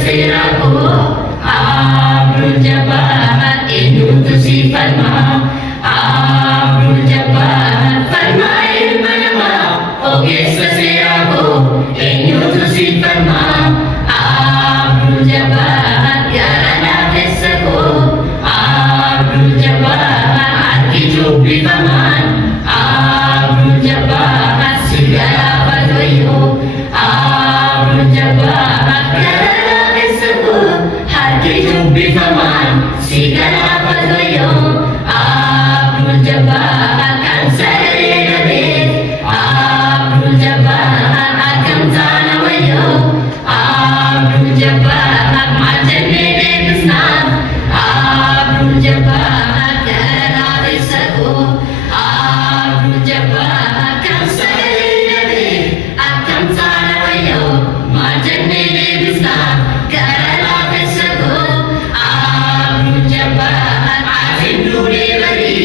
sesera ko Abdul Jabbar inutusi farma Abdul Jabbar farmain manama oge sesera ko inutusi farma Abdul Jabbar yarana fesako Abdul Jabbar hati jo bi faman Abdul Jabbar sigara padoyo Abdul Jabbar yarana fesako hati jo bi faman sigara padoyo Abdul Jabbar akan saya nabi Abdul Jabbar akan tanawayo Abdul Jabbar macam nene bisnan Abdul Jabbar darah besaku Abdul Jabbar akan saya nabi akan tanawayo macam nene bisnan darah besaku Abdul Jabbar azim duri bari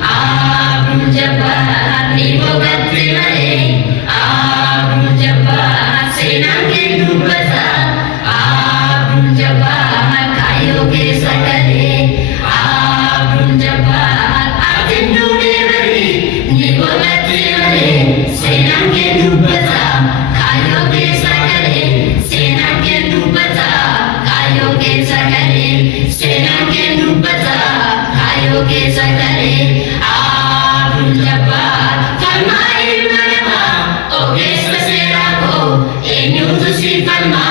Abdul Jabbar nibo gati bari Abdul Jabbar senang hidup besar Abdul Jabbar kayu kisah kali Abdul Jabbar azim duri bari nibo gati bari senang hidup besar kayu kisah kali senang hidup besar kayu kisah kali senang hidup besar kayu kisah kali Abdul Jabbar farmain manama oge sesera ko inutusi farma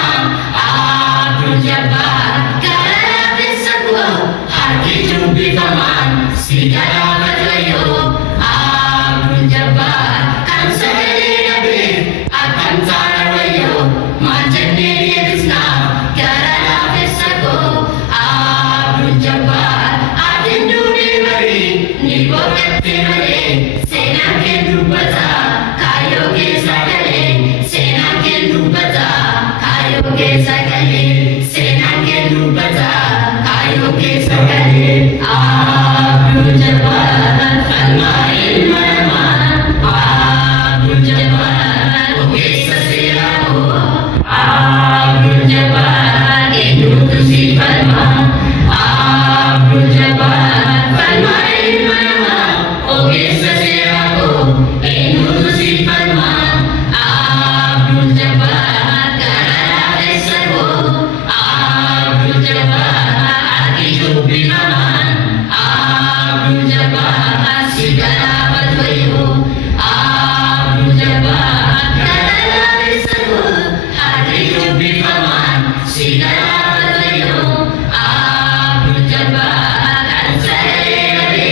Abdul Jabbar karena besaku hati jubi faman sigara padoyo Abdul Jabbar kan sehari nabi akan tanawayo macam diri bisna karena besaku Abdul Jabbar adin duri bari nibo kati bari senang hidup besar kayu kisah kali senang hidup besar kayu kisah kali senang hidup besar kayu kisah kali Abdul Jabbar farmain manama Abdul Jabbar oge sesera ko Abdul Jabbar inutusi farma Abdul Jabbar farmain manama oge sesera ko inutusi farma Abdul Jabbar karena besaku Abdul Jabbar hati jubi faman Abdul Jabbar sigara padoyo Abdul Jabbar karena besaku hati jubi faman sigara padoyo Abdul Jabbar akan saya nabi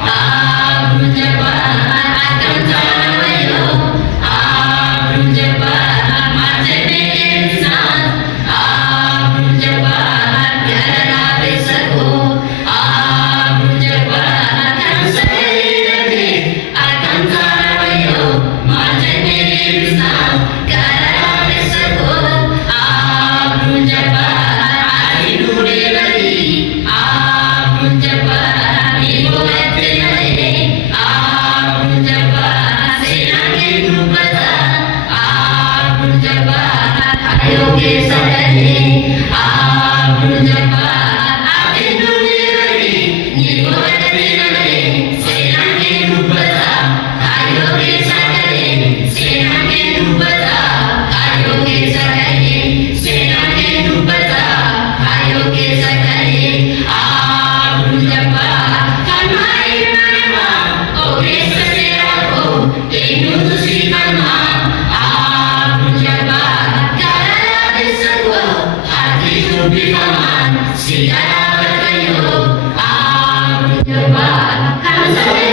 Abdul Jabbar akan tanawayo Abdul Jabbar macam nene bisnan Abdul Jabbar karena besaku Abdul Jabbar akan saya nabi akan tanawayo macam nene bisnan karena besaku Abdul Jabbar azim duri bari Abdul Jabbar nibo gati bari Abdul Jabbar senang hidup besar Abdul Jabbar kayu kisah kali Abdul Jabbar azim duri bari nibo gati bari senang hidup besar kayu kisah kali senang hidup besar kayu kisah kali senang hidup besar kayu kisah kali Abdul Jabbar farmain manama oge sesera ko inutusi farma Abdul Jabbar karena besaku hati jubi faman sigara padoyo Abdul Jabbar kan saya